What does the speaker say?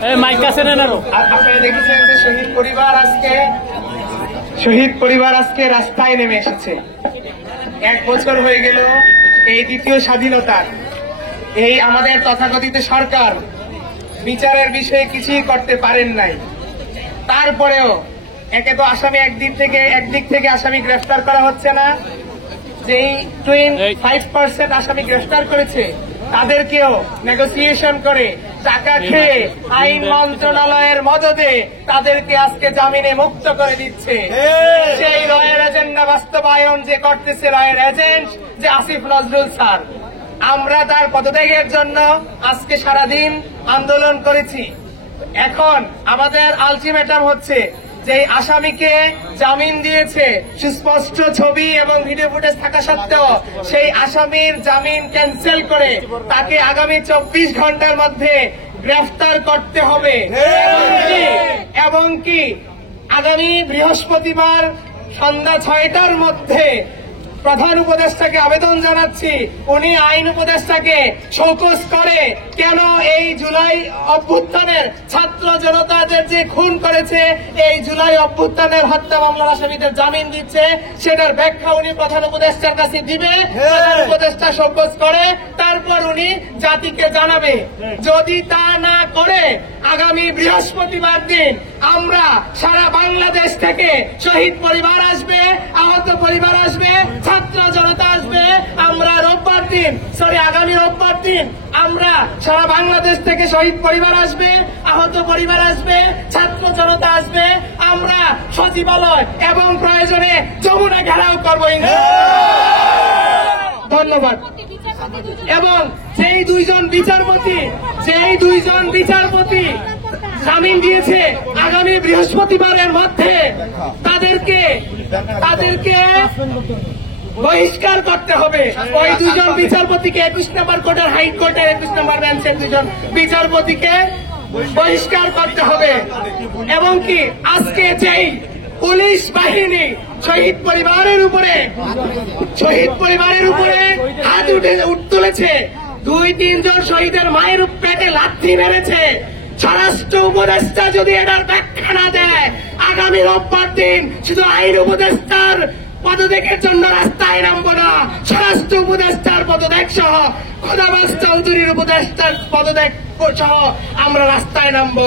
আপনারা দেখেছেন যে শহীদ পরিবার আজকে রাস্তায় নেমে এসেছে। 1 বছর হয়ে গেল এই দ্বিতীয় স্বাধীনতার। এই আমাদের তথাকথিত সরকার বিচারের বিষয়ে কিছুই করতে পারেন নাই। তারপরেও একে তো আসামি একদিক থেকে আসামি গ্রেফতার করা হচ্ছে না, যেই 25% আসামি গ্রেফতার করেছে তাদেরকেও নেগোসিয়েশন করে টাকা খেয়ে আইন মন্ত্রণালয়ের মদদে তাদেরকে আজকে জামিনে মুক্ত করে দিচ্ছে। সেই রয়ের এজেন্ডা বাস্তবায়ন যে করতেছে রয়ের এজেন্ট যে আসিফ নজরুল স্যার, আমরা তার পদত্যাগের জন্য আজকে সারাদিন আন্দোলন করেছি। এখন আমাদের আলটিমেটাম হচ্ছে যে আসামিকে জামিন দিয়েছে, সুস্পষ্ট ছবি এবং ভিডিও ফুটেজ থাকা সত্ত্বেও সেই আসামির জামিন ক্যান্সেল করে তাকে আগামী 24 ঘন্টার মধ্যে গ্রেফতার করতে হবে। এবং কি আগামী বৃহস্পতিবার সন্ধ্যা 6টার মধ্যে প্রধান উপদেষ্টাকে আবেদন জানাচ্ছি, উনি আইন উপদেষ্টাকে শোকজ করে কেন এই জুলাই অভ্যুত্থানের ছাত্র জনতাদের যে খুন করেছে, এই জুলাই অভ্যুত্থানের হত্যা মামলার আসামিদের জামিন দিচ্ছে, সেটার ব্যাখ্যা উনি প্রধান উপদেষ্টার কাছে দিবে। প্রধান উপদেষ্টা শোকজ করে তারপর উনি জাতিকে জানাবে। যদি তা না করে আগামী বৃহস্পতিবার দিন আমরা সারা বাংলাদেশ থেকে শহীদ পরিবার আসবে, আহত পরিবার আসবে, ছাত্র জনতা আসবে। আমরা আগামী রোববার দিন আমরা সারা বাংলাদেশ থেকে শহীদ পরিবার আসবে, আহত পরিবার আসবে, ছাত্র জনতা আসবে। আমরা সচিবালয় এবং প্রয়োজনে যমুনা ঘেরাও করবো। ধন্যবাদ। এবং যেই দুইজন বিচারপতি জামিন দিয়েছে আগামী বৃহস্পতিবারের মধ্যে তাদেরকে বহিষ্কার করতে হবে। ওই 2 জন বিচারপতিকে 21 নম্বর কোর্টের হাইকোর্টের 21 নম্বর বেঞ্চের 2 জন বিচারপতিকে বহিষ্কার করতে হবে। এবং কি আজকে যেই পুলিশ বাহিনী শহীদ পরিবারের উপরে হাত তুলেছে, 2-3 জন শহীদের মায়ের পেটে লাথি মেরেছে, স্বরাষ্ট্র উপদেষ্টা যদি এটার ব্যাখ্যা না দেয় আগামী রোববার দিন শুধু আইন উপদেষ্টার পদত্যাগের জন্য রাস্তায় নামবো না, স্বরাষ্ট্র উপদেষ্টার পদত্যাগ সহ খোদাবাজ চৌধুরীর উপদেষ্টার পদত্যাগ সহ আমরা রাস্তায় নামবো।